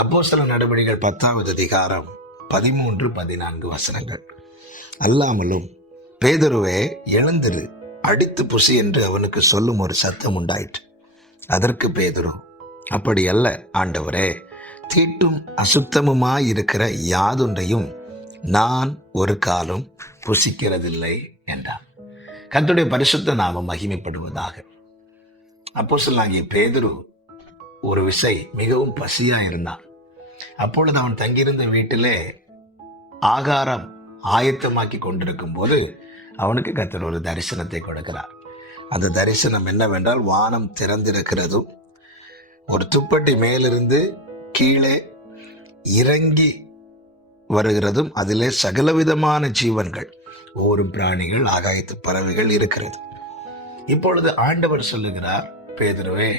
அப்போஸ்தலர் நடபடிகள் 10வது அதிகாரம் 13, 14 வசனங்கள். அல்லாமலும் பேதுருவே, எழுந்திரு, அடித்து புசி என்று அவனுக்கு சொல்லும் ஒரு சத்தம் உண்டாயிற்று. அதற்கு பேதுரு, அப்படி அல்ல ஆண்டவரே, தீட்டும் அசுத்தமுமாயிருக்கிற யாதொன்றையும் நான் ஒரு காலம் புசிக்கிறதில்லை என்றார். கர்த்தருடைய பரிசுத்த நாமம் மகிமைப்படுவதாக. அப்போஸ்தலனாகிய பேதுரு ஒரு விசை மிகவும் பசியா இருந்தான். அப்பொழுது அவன் தங்கியிருந்த வீட்டிலே ஆகாரம் ஆயத்தமாக்கி கொண்டிருக்கும் போது அவனுக்கு கர்த்தர் ஒரு தரிசனத்தை கொடுக்கிறார். அந்த தரிசனம் என்னவென்றால், வானம் திறந்திருக்கிறதும் ஒரு துப்பட்டி மேலிருந்து கீழே இறங்கி வருகிறதும் அதிலே சகலவிதமான ஜீவன்கள், ஓரும் பிராணிகள், ஆகாயத்து பறவைகள் இருக்கிறது. இப்பொழுது ஆண்டவர் சொல்லுகிறார், பேதுருவே,